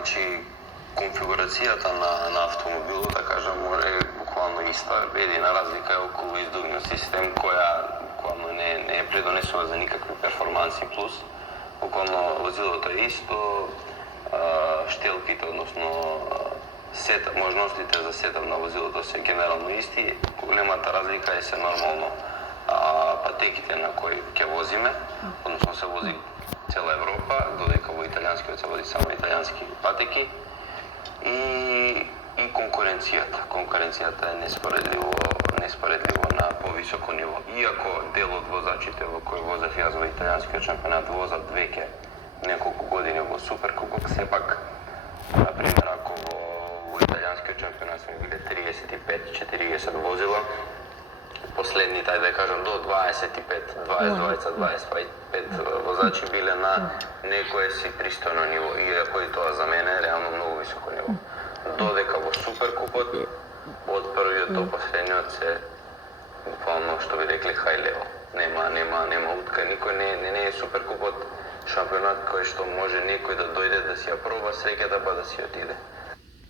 значи конфигурацијата на автомобилот, да кажам, е буквално иста. Едина разлика е околу издувниот систем која не е придонесува за никакви перформанси плюс. Буквално возилото е исто, штелките, односно можностите за сетап на возилото се генерално исти. Големата разлика е се нормално патеките на кои ќе возиме, односно се вози цела Европа, додека во италијанскиот се вози само италијански патеки и конкуренцијата. Конкуренцијата е неспоредливо на повисоко ниво. Иако дел од возачите во кои возев јас во италијанскиот шампионат возат веќе неколку години во Суперкубок, сепак, например, ако во италијанскиот шампионат сме биле 35-40 возила, последните, да кажам, до 25, 20-25 возачи биле на некое си пристојно ниво, иако и тоа за мене е реално многу високо ниво. Додека во Суперкупот, од првиот до последниот се, буквално, што би рекли, хај лево. Нема утка, никој не е Суперкупот шампионат кој што може некој да дојде да си ја проба среќата па да си отиде.